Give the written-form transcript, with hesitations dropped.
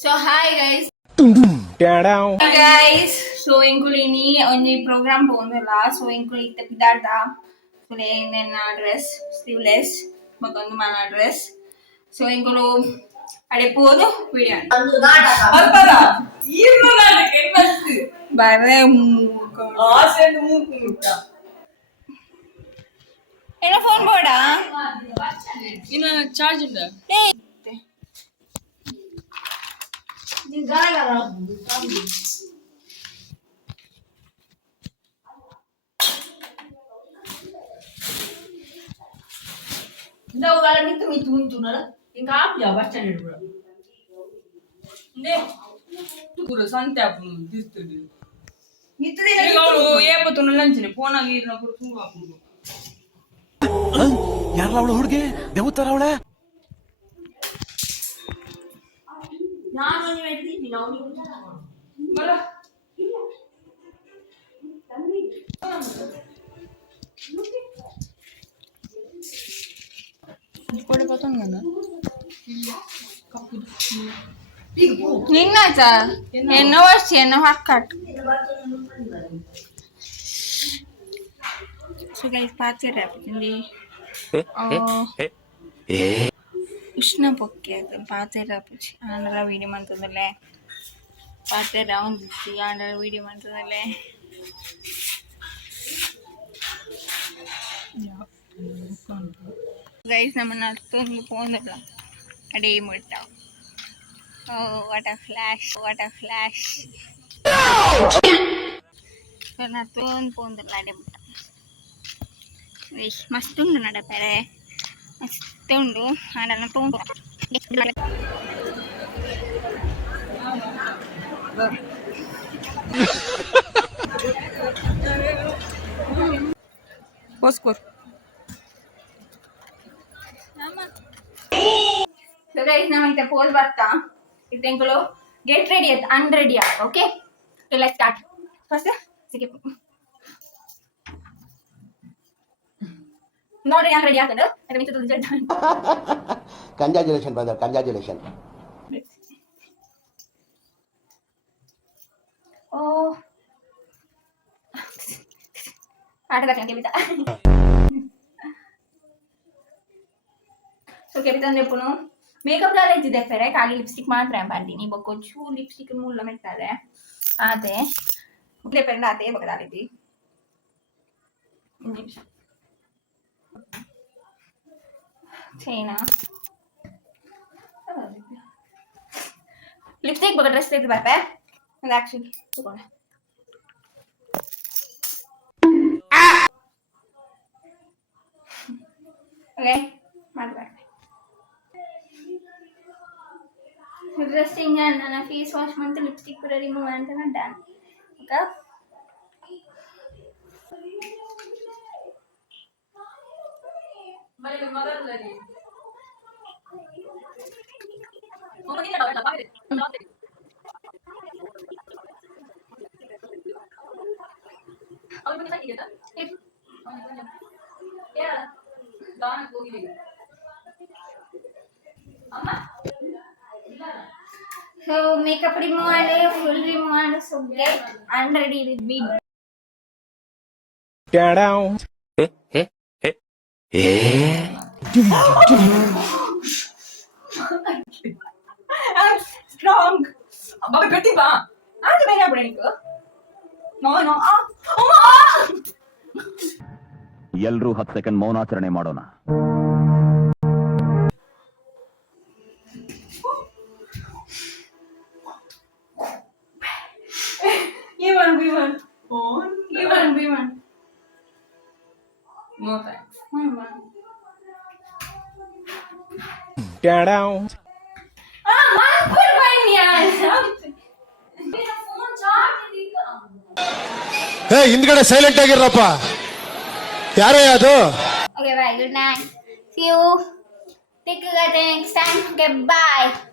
So hi guys. Down. Hi guys. So inkul ini only program pondala. So inkul itte pidarda. So then dress sleeveless. Matondu mana dress. So inkulu ade podu video. ಅರ್ಥದ ಈರು ನಾಟಕ ಎನ್ನಸ್ತು Bare ಆಸೆಂದು ಮೂಕು ಮುಟ್ಟ ena phone boda. ಇನ್ನ charge ಉಂಡ ನೀನು ಗಾಯ ನಾವು ಗಾಲ ಮಿತ್ತು ಮಿತ್ತು ಮಿತ್ತು ನಡ ఇంకా ఆపు బస్ స్టాండ్ కూడా కూడా సంತೆ ఆపు తీస్తుంది ಏಪತ್ತು ಲಂಚನೆ ಫೋನಾಗ ಇರ್ನప్పుడు ತುಂಬ ಹಾಕೊಂಡು ಯಾರಲ್ಲ ಅವಳು ಹುಡುಗಿ ದೇವತರ ಅವಳೆ ನಾನು ನೀವು ಹೇಳ್ತೀನಿ ನಾವು ಬರ Kode potong enggak? ಕಪ್ಪು Nina cha. Ena wasi ena hakat. So guys patir ya jadi. Oh. ಉಷ್ಣ ಪೊಕ್ಕೆ ಪಾತೆರ ಪುಚಿ ಆಂಡ್ರ ವಿಡಿಯೋ ಮಾಡ್ತದಲ್ಲೇ ಪಾತೆರ ಒಂದಿತ್ತು ಆಂಡ್ರ ವಿಡಿಯೋ ಮಾಡ್ತದಲ್ಲೇ ಗೈಸ್ ನಮ್ಮನ್ನ ಅಷ್ಟೊಂದು ಫೋನಲ್ಲ ಅಡೇ ಮಾಡ್ತಾವ ಓ ವಾಟ್ ಅ ಫ್ಲಾಶ್ ನತ್ತೊಂದು ಫೋನಲ್ಲ ಅಡೇ ಬಿಟ್ಟ ಮಸ್ತ್ ಉಂಡು ನಡಪರೆ ಮಸ್ತ್ ಉಂಡು ಆಡಲ್ಲ ತುಂಬ ಪೋಸ್ಕೋರ್ So guys, now it's a pose barta. It's going get ready at unready at okay. So let's start. First, skip. Not ready at no. I mean to do that. Congratulations brother, congratulations. Oh. Ada kan kita. So kita ne puno makeup ದಾಲ ಇದ್ದಿದೆ ಫೆರೆ ಖಾಲಿ lipstick ಮಾತ್ರ ಬರ್ತೀನಿ ಬೊಚ್ಚು lipstick ಮುಳ್ಳ ಮೆಟ್ಟಾದೆ ಅದೇ ಮುಗ್ಲೆ ಪೆಂಡ ಅದೇ ಬಗದಾಲಿದ್ದಿ China lipstick ಬಗ dress ತೆಗೆದು ಬರ್ಪೆ ಒಂದು ಆಕ್ಚುಲಿ ತಗೊಂಡೆ ಓಕೆ ಮಾಡ್ಬಾರ್ದು ಡ್ರೆಸ್ಸಿಂಗ್ ನನ್ನ ಫೇಸ್ ವಾಶ್ ಮಾಡ್ತಾ ಲಿಪ್ಸ್ಟಿಕ್ ಕೂಡ ರಿಮೂವ್ ಅಂತ ಡನ್ ಓಕೆ ಮನೆ ಮಗದಲ್ಲಿ So makeup remove and full remove and so get unready with me. Down. I'm strong. ಬಾಬಾ ಗಟ್ಟಿ ಬಾ ಅದು ಬೇರೆ ಬಿಡಬೇಕು ನೋ ನೋ ಎಲ್ರೂ 10 ಸೆಕೆಂಡ್ ಮೌನಾಚರಣೆ ಮಾಡೋಣ. Given. No thanks Down. ಹಿಂದ್ಗಡೆ ಸೈಲೆಂಟ್ ಆಗಿರಪ್ಪ. ಯಾರೇ ಅದು? Okay, bye. Good night. See you. Take care next time. Okay, bye.